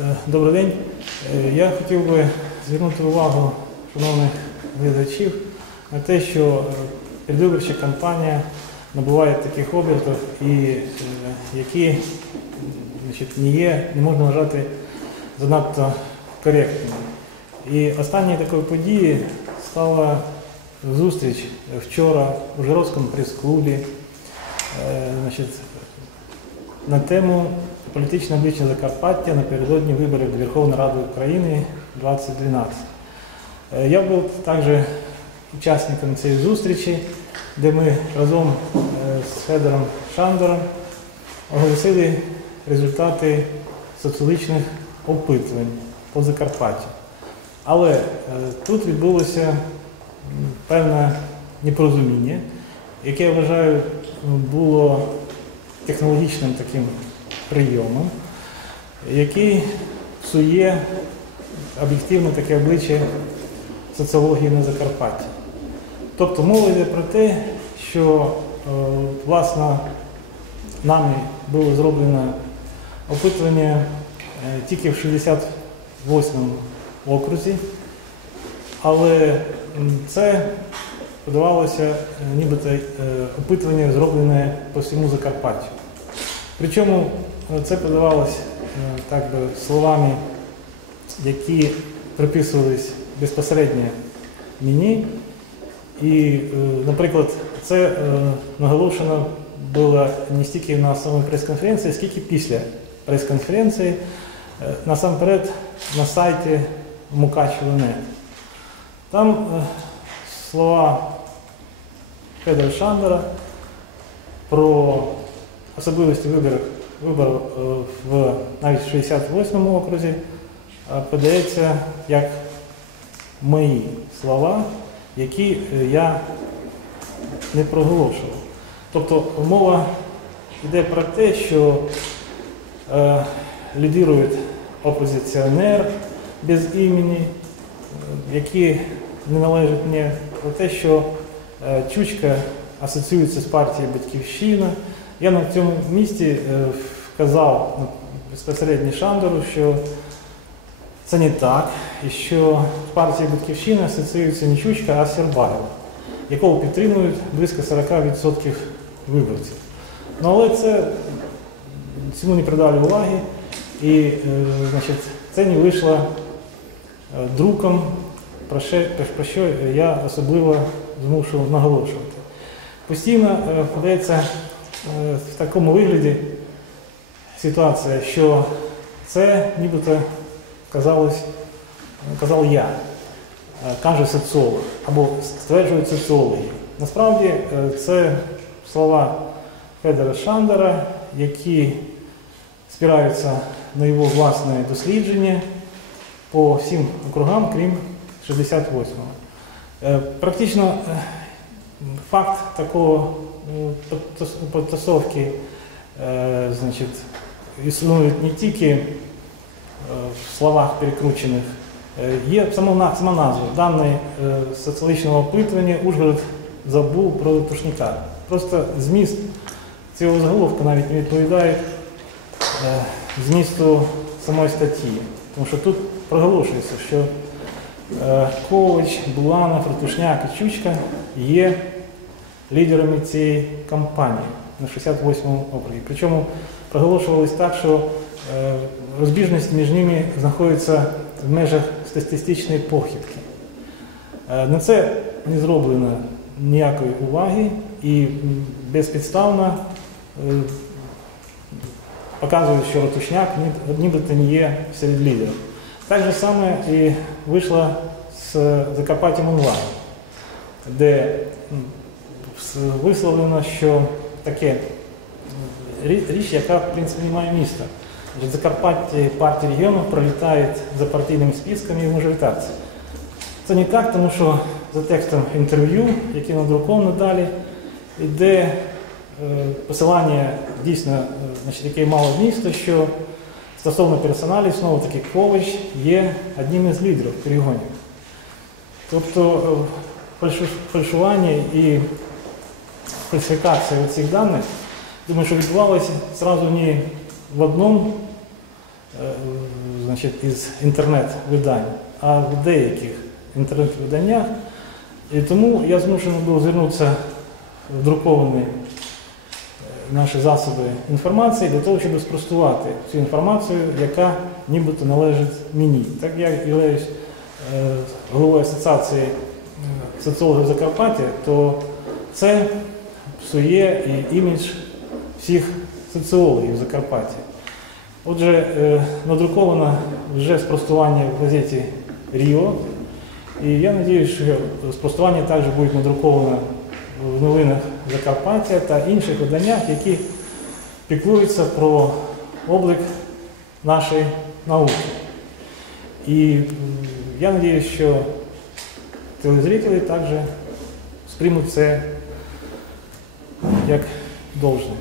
Е, Добрий день. Е, Я хотів би звернути увагу шановних глядачів на те, що е, передвиборча кампанія набуває таких е, які значить, не є, не можна вважати занадто коректними. І останньою такою подією стала зустріч вчора у Жировському прес-клубі на тему політичне обличчя Закарпаття напередодні виборів до Верховної Ради України 2012. Е, Я був також учасником цієї зустрічі, де ми разом е, з Федором Шандором оголосили результати соціологічних опитувань по Закарпаттю. Але е, тут відбулося певне непорозуміння, яке я вважаю було технологічним таким прийомом, який псує об'єктивно таке обличчя соціології на Закарпатті. Тобто мова йде про те, що е, власне нами було зроблено опитування е, тільки в 68-му окрузі, але це подавалося е, нібито опитування зроблене по всьому Закарпаттю. Причому це подавалося е, так би словами, які приписувались безпосередньо мені. І, е, наприклад, це е, наголошено було не стільки на самій прес-конференції, скільки після прес-конференції, насамперед на сайті Мукачево.нет. Там слова Федора Шандера про особливості виборів, виборів е, в навіть в 68-му окрузі подається як мої слова, які е, я не проголошував. Тобто мова йде про те, що е, лідирує опозиціонер без імені, е, які не належать мені, про те, що е, Чучка асоціюється з партією Батьківщина. Я на цьому місці е, вказав ну, безпосередньо Шандору, що це не так, і що з партією Батьківщина асоціюється не Чучка, а Сербаєв, якого підтримують близько 40% виборців. Ну, але це цьому не придали уваги, і е, значить, це не вийшло е, друком, про що, про що я особливо змушував наголошувати. Постійно е, подається в такому вигляді ситуація, що це нібито казалось, казав я, е, каже соціолог, або стверджують соціологи. Насправді е, це слова Федора Шандера, які спираються на його власне дослідження по всім округам, крім 68-го. Е, Практично факт такого е, значить, існує не тільки е, в словах перекручених, Е, є сама, на- сама назва. Даної е, соціологічного опитування Ужгород забув про Тушніка. Просто зміст цього заголовку навіть не відповідає змісту самої статті. Тому що тут проголошується, що Ковач, Буланов, Ратушняк і Чучка є лідерами цієї кампанії на 68-му округі. Причому проголошувалось так, що е, розбіжність між ними знаходиться в межах статистичної похибки. Е, На це не зроблено ніякої уваги і безпідставно е, показують, що Ратушняк нібито не є серед лідерів. Так же саме і вийшло з Закарпаттям онлайн, де висловлено, що таке річ, яка в принципі не має міста. В Закарпатті партії регіону пролітають за партійними списками і в мажоритарці. Це не так, тому що за текстом інтерв'ю, яке надруковано далі, йде е, посилання дійсно, е, значить, яке мало місто, що стосовно персоналів, знову таки Ковач є одним із лідерів перегонів. Тобто е, фальшу- фальшування і фальсифікація цих даних, думаю, що відбувалося зразу не в одному е, значить, із інтернет-видань, а в деяких інтернет-виданнях. І тому я змушений був звернутися в друковані е, наші засоби інформації для того, щоб спростувати цю інформацію, яка нібито належить мені. Так я являюсь е, головою асоціації соціологів Закарпаття, то це псує і імідж всіх соціологів Закарпаття. Отже, е, надруковано вже спростування в газеті Ріо. І я сподіваюся, що спростування також буде надруковано в новинах Закарпаття та інших виданнях, які піклуються про облик нашої науки. І я сподіваюся, що телезрителі також сприймуть це як должне.